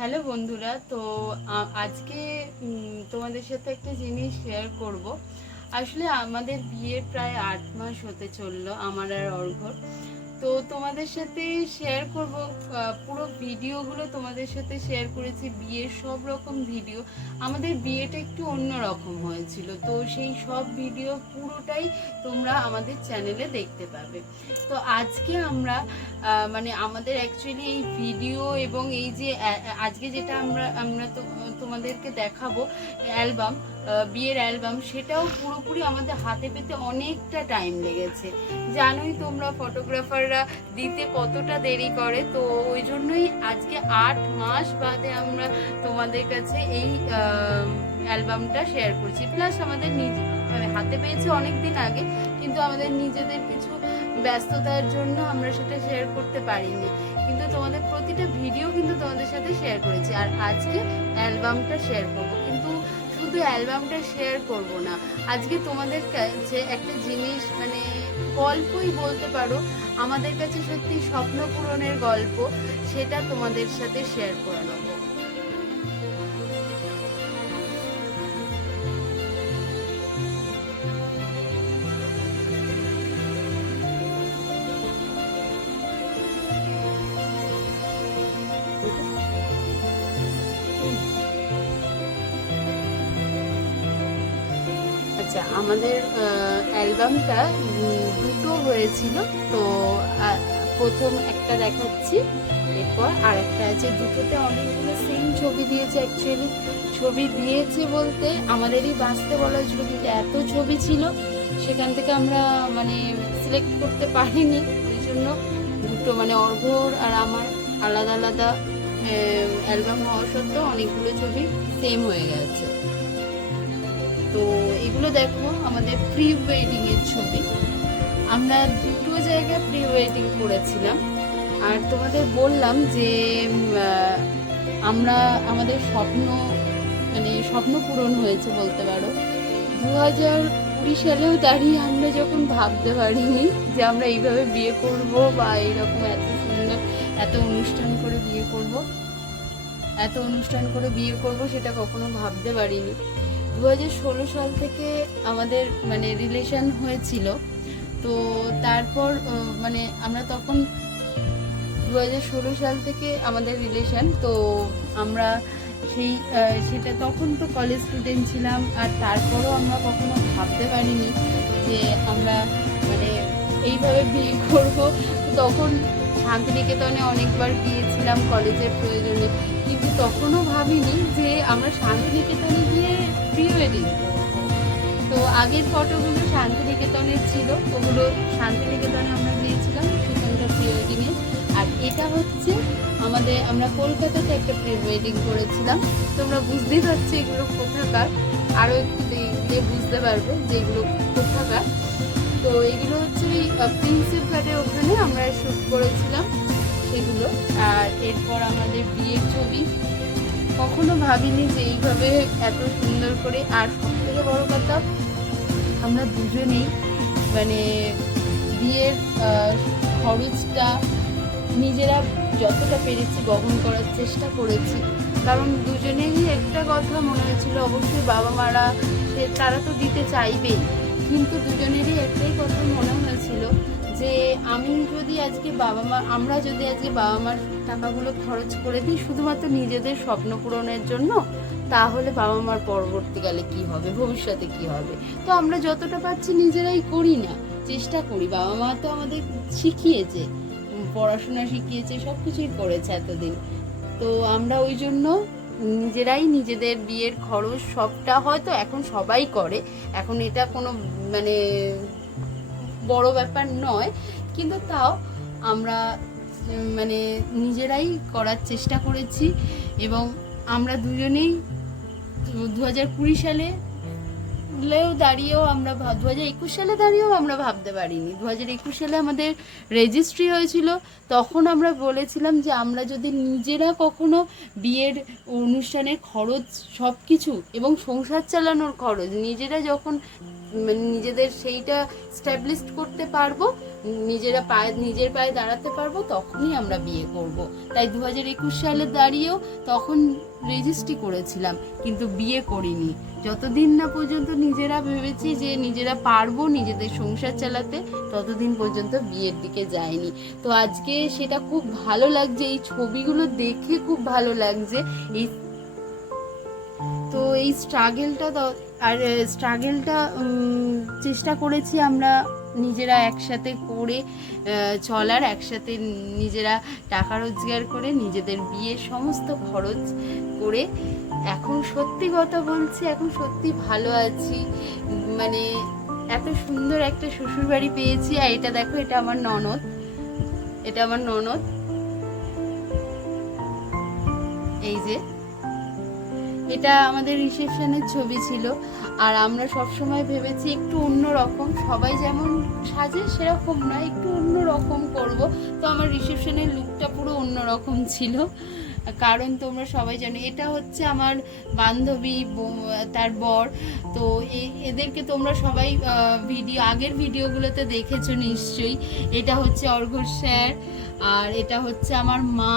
Hello বন্ধুরা, তো আজকে তোমাদের সাথে একটা জিনিস শেয়ার করব। আসলে আমাদের বিয়ের প্রায় 8 মাস হতে চললো, আমার আর অর্ঘ্যর। তো তোমাদের সাথে শেয়ার করব, পুরো ভিডিওগুলো তোমাদের সাথে শেয়ার করেছি, বিয়ের সব রকম ভিডিও। আমাদের বিয়েটা একটু অন্য রকম হয়েছিল, তো সেই সব ভিডিও পুরোটাই তোমরা আমাদের চ্যানেলে দেখতে পাবে। তো আজকে আমরা মানে আমাদের অ্যাকচুয়ালি এই ভিডিও এবং এই যে আজকে যেটা আমরা আমরা তোমাদেরকে দেখাবো অ্যালবাম, বিয়ের অ্যালবাম, সেটাও পুরোপুরি আমাদের হাতে পেতে অনেকটা টাইম লেগেছে। জানোই তোমরা ফটোগ্রাফাররা দিতে কতটা দেরি করে, তো ওই জন্যই আজকে 8 মাস বাদে আমরা তোমাদের কাছে এই অ্যালবামটা শেয়ার করছি। প্লাস আমাদের হাতে পেয়েছি অনেক দিন আগে, কিন্তু আমাদের নিজেদের কিছু ব্যস্ততার জন্য আমরা সেটা শেয়ার করতে পারিনি, কিন্তু তোমাদের প্রতিটা ভিডিও কিন্তু তোমাদের সাথে শেয়ার করেছি। আর আজকে অ্যালবামটা শেয়ার করব, কিন্তু শুধু অ্যালবামটা শেয়ার করব না, আজকে তোমাদের কাছে একটা জিনিস, মানে গল্পই বলতে পারো, আমাদের কাছে সত্যি স্বপ্ন পূরণের গল্প, সেটা তোমাদের সাথে শেয়ার করে নেব। আচ্ছা, আমাদের অ্যালবামটা দুটো হয়েছিল। তো প্রথম একটা দেখাচ্ছি, এরপর আর একটা আছে। দুটোতে অনেকগুলো সেম ছবি দিয়েছে। অ্যাকচুয়ালি ছবি দিয়েছে বলতে আমাদেরই বাঁচতে বলা হয়েছিল, কিন্তু এত ছবি ছিল সেখান থেকে আমরা মানে সিলেক্ট করতে পারিনি। ওই জন্য দুটো, মানে অর্ঘ্যর আর আমার আলাদা আলাদা অ্যালবাম হওয়া সত্ত্বেও অনেকগুলো ছবি সেম হয়ে গেছে। তো এগুলো দেখো আমাদের প্রি ওয়েডিং এর ছবি। আমরা দুটো জায়গায় প্রি ওয়েডিং করেছিলাম। আর তোমাদের বললাম যে আমরা আমাদের স্বপ্ন, মানে স্বপ্ন পূরণ হয়েছে বলতে পারো। 2020 সালেও দাঁড়িয়ে আমরা যখন ভাবতে পারিনি যে আমরা এইভাবে বিয়ে করব, বা এইরকম এত সুন্দর এত অনুষ্ঠান করে বিয়ে করব, সেটা কখনো ভাবতে পারিনি। 2016 সাল থেকে আমাদের মানে রিলেশন হয়েছিল। তো তারপর মানে আমরা তখন 2016 সাল থেকে আমাদের রিলেশন। তো আমরা সেটা তখন তো কলেজ স্টুডেন্ট ছিলাম, আর তারপরও আমরা কখনো ভাবতে পারিনি যে আমরা মানে এইভাবে বিয়ে করব। তখন শান্তিনিকেতনে অনেকবার গিয়েছিলাম কলেজের প্রয়োজনে, কিন্তু তখনও ভাবিনি যে আমরা শান্তিনিকেতনে গিয়ে প্রি ওয়েডিং করবো। তো আগের ফটোগুলো শান্তিনিকেতনের ছিল, ওগুলো শান্তিনিকেতনে আমরা গিয়েছিলাম সেখানকার প্রি ওয়েডিংয়ে। আর এটা হচ্ছে আমরা কলকাতাতে একটা প্রি ওয়েডিং করেছিলাম। তোমরা বুঝতেই পারছো এগুলো কোথাকার, আরও একটু দেখলে বুঝতে পারবে যে এগুলো কোথাকার। তো এগুলো হচ্ছে ওই প্রিন্সেপ ঘাটের ওখানে আমরা শ্যুট করেছিলাম সেগুলো। আর এরপর আমাদের বিয়ের ছবি, কখনো ভাবিনি যে এইভাবে এত সুন্দর করে। আর সবথেকে বড় কথা, আমরা দুজনেই মানে বিয়ের খরচটা নিজেরা যতটা পেরেছি বহন করার চেষ্টা করেছি। কারণ দুজনেরই একটা কথা মনে হয়েছিল, অবশ্যই বাবা মারা তারা তো দিতে চাইবেই, কিন্তু দুজনেরই একটাই কথা মনে হয়েছিল যে আমরা যদি আজকে বাবা মার টাকাগুলো খরচ করে দিই শুধুমাত্র নিজেদের স্বপ্ন পূরণের জন্য, তাহলে বাবা মার পরবর্তীকালে কি হবে, ভবিষ্যতে কি হবে। তো আমরা যতটা পাচ্ছি নিজেরাই করি না, চেষ্টা করি। বাবা মা তো আমাদের শিখিয়েছে, পড়াশোনা শিখিয়েছে, সব কিছুই করেছে এতদিন। তো আমরা ওই জন্য নিজেরাই নিজেদের বিয়ের খরচ সবটা, হয়তো এখন সবাই করে, এখন এটা কোনো মানে বড় ব্যাপার নয়, কিন্তু তাও আমরা মানে নিজেরাই করার চেষ্টা করেছি। এবং আমরা দুজনেই 2020 সালে দাঁড়িয়েও আমরা 2021 সালে দাঁড়িয়েও আমরা ভাবতে পারিনি। 2021 সালে আমাদের রেজিস্ট্রি হয়েছিল, তখন আমরা বলেছিলাম যে আমরা যদি নিজেরা কখনো বিয়ের অনুষ্ঠানের খরচ সব কিছু এবং সংসার চালানোর খরচ নিজেরা যখন মানে নিজেদের সেইটা স্ট্যাবলিশ করতে পারবো, নিজের পায়ে দাঁড়াতে পারবো, তখনই আমরা বিয়ে করব। তাই 2021 সালে দাঁড়িয়েও তখন রেজিস্ট্রি করেছিলাম, কিন্তু বিয়ে করিনি। যতদিন না পর্যন্ত নিজেরা ভেবেছি যে নিজেরা পারবো নিজেদের সংসার চালাতে, ততদিন পর্যন্ত বিয়ের দিকে যায়নি। তো আজকে সেটা খুব ভালো লাগছে, এই ছবিগুলো দেখে খুব ভালো লাগছে। এই স্ট্রাগেলটা চেষ্টা করেছি আমরা নিজেরা একসাথে করে চলার, একসাথে নিজেরা টাকা রোজগার করে নিজেদের বিয়ের সমস্ত খরচ করে এখন সত্যি কথা বলছি, এখন সত্যি ভালো আছি। মানে এত সুন্দর একটা শ্বশুরবাড়ি পেয়েছি। আর এটা দেখো, এটা আমার ননদ, এই যে এটা আমাদের রিসেপশনের ছবি ছিল। আর আমরা সবসময় ভেবেছি একটু অন্যরকম, সবাই যেমন সাজে সেরকম না, একটু অন্যরকম করব। তো আমার রিসেপশনের লুকটা পুরো অন্যরকম ছিল, কারণ তোমরা সবাই জানো এটা হচ্ছে আমার বান্ধবী, তার বর। তো এদেরকে তোমরা সবাই আগের ভিডিওগুলোতে দেখেছো নিশ্চয়ই। এটা হচ্ছে অর্ঘ্য স্যার, আর এটা হচ্ছে আমার মা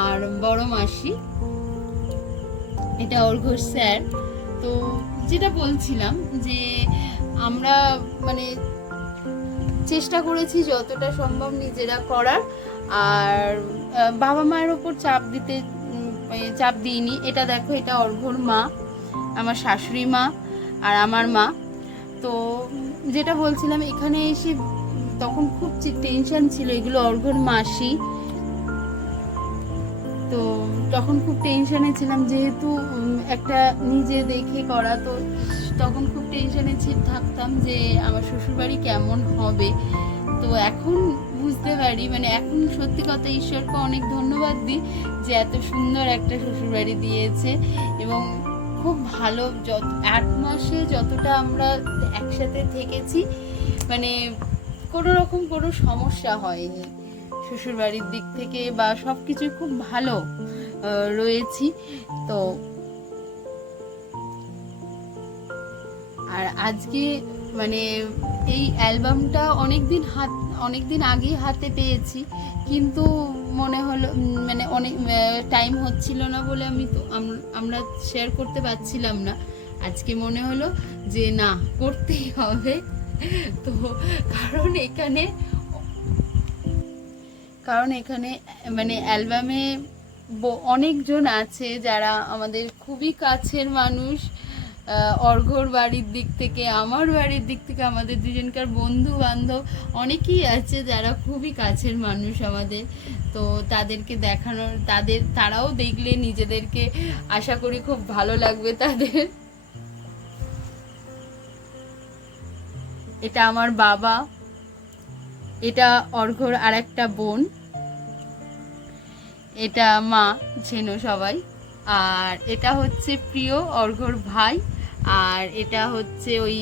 আর বড় মাসি, এটা অর্ঘ্য স্যার। তো যেটা বলছিলাম যে আমরা মানে চেষ্টা করেছি যতটা সম্ভব নিজেরা করার, আর বাবা মায়ের ওপর চাপ দিইনি। এটা দেখো, এটা অর্ঘ্যর মা, আমার শাশুড়ি মা আর আমার মা। তো যেটা বলছিলাম, এখানে এসে তখন খুব টেনশন ছিল, এগুলো অর্ঘ্যর মাসি। তো তখন খুব টেনশনে ছিলাম, যেহেতু একটা নিজে দেখে করা, তো তখন খুব টেনশনে থাকতাম যে আমার শ্বশুরবাড়ি কেমন হবে। তো এখন বুঝতে পারি, মানে এখন সত্যি কথা ঈশ্বরকে অনেক ধন্যবাদ দিই যে এত সুন্দর একটা শ্বশুরবাড়ি দিয়েছে। এবং খুব ভালো, 8 মাসে যতটা আমরা একসাথে থেকেছি, মানে কোনো রকম কোনো সমস্যা হয়নি শ্বশুরবাড়ির দিক থেকে, বা সব কিছু খুব ভালো রয়েছি। তো আর আজকে মানে এই অ্যালবামটা অনেকদিন আগেই হাতে পেয়েছি, কিন্তু মনে হলো মানে অনেক টাইম হচ্ছিল না বলে আমরা শেয়ার করতে পারছিলাম না। আজকে মনে হলো যে না, করতেই হবে। তো কারণ এখানে মানে অ্যালবামে অনেকজন আছে যারা আমাদের খুবই কাছের মানুষ। অর্ঘ্যর বাড়ির দিক থেকে, আমার বাড়ির দিক থেকে, আমাদের দুজনকার বন্ধু বান্ধব অনেকেই আছে যারা খুবই কাছের মানুষ আমাদের। তো তাদেরকে তারাও দেখলে নিজেদেরকে আশা করি খুব ভালো লাগবে তাদের। এটা আমার বাবা, এটা অর্ঘ্যর আর একটা বোন, এটা মা, চেনো সবাই। আর এটা হচ্ছে প্রিয়, অর্ঘ্যর ভাই। আর এটা হচ্ছে ওই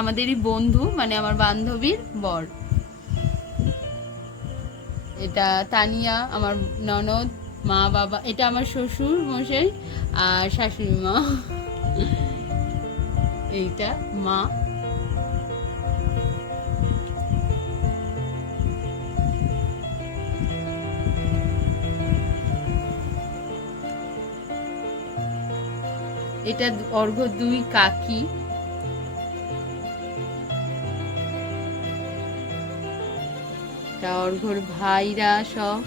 আমাদেরই বন্ধু, মানে আমার বান্ধবীর বর। এটা তানিয়া, আমার ননদ, মা বাবা। এটা আমার শ্বশুর মশাই আর শাশুড়ি মা। এইটা মা। এটা অর্ঘ্য 2 কাকি। এটা অর্ঘ্যর ভাইরা সব।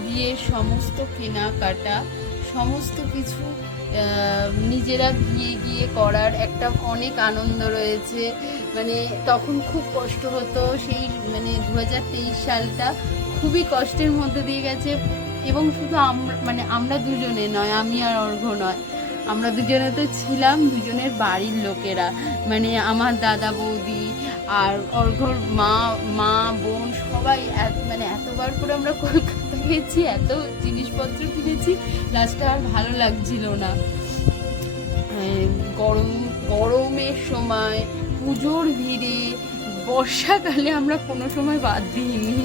বিয়ের সমস্ত কেনাকাটা, সমস্ত কিছু নিজেরা গিয়ে করার একটা অনেক আনন্দ রয়েছে। মানে তখন খুব কষ্ট হতো, সেই মানে 2023 সালটা খুবই কষ্টের মধ্যে দিয়ে গেছে। এবং শুধু আমরা দুজনে নয়, আমি আর অর্ঘ্য নয়, আমরা দুজনে তো ছিলাম দুজনের বাড়ির লোকেরা, মানে আমার দাদা বৌদি আর অর্ঘ্যর মা বোন সবাই। মানে এতবার করে আমরা কলকাতা গেছি, এত জিনিসপত্র কিনেছি, লাস্টে আর ভালো লাগছিল না। গরমের সময় পুজোর ভিড়ে বর্ষাকালে আমরা কোনো সময় বাদ দিইনি।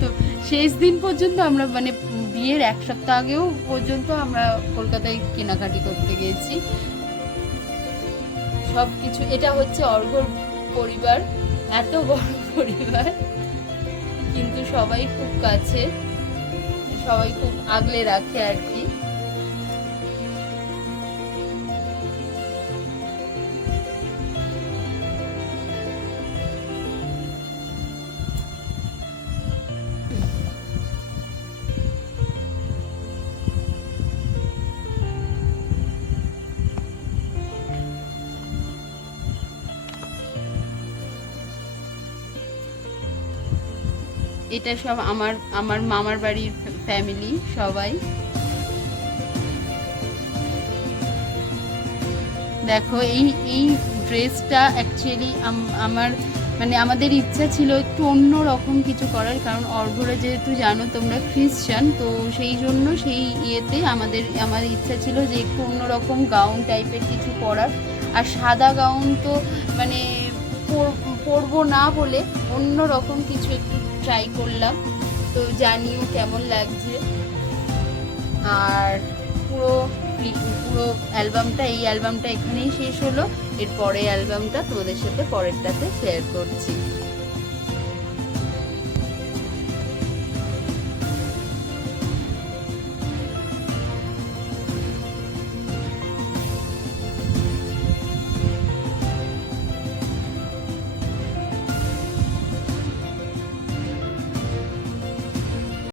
তো শেষ দিন পর্যন্ত আমরা মানে বিয়ের 1 সপ্তাহ আগেও পর্যন্ত আমরা কলকাতায় কেনাকাটি করতে গিয়েছি সব কিছু। এটা হচ্ছে অর্ঘ্যর পরিবার, এত বড় পরিবার, কিন্তু সবাই খুব কাছে, সবাই খুব আগলে রাখে আর কি। এটা সব আমার আমার মামার বাড়ির ফ্যামিলি সবাই। দেখো এই ড্রেসটা অ্যাকচুয়ালি আমার মানে আমাদের ইচ্ছা ছিল একটু অন্য রকম কিছু করার, কারণ অর্ঘ্যরা যেহেতু জানো তোমরা খ্রিস্টান, তো সেই জন্য সেই ইয়েতে আমার ইচ্ছা ছিল যে একটু অন্যরকম গাউন টাইপের কিছু পরার। আর সাদা গাউন তো মানে পরবো না বলে অন্য রকম কিছু একটু ট্রাই করলাম, তো জানিও কেমন লাগছে। আর পুরো অ্যালবামটা, এই অ্যালবামটা এখানেই শেষ হলো। এর পরে অ্যালবামটা তোমাদের সাথে পরেরটাতে শেয়ার করছি।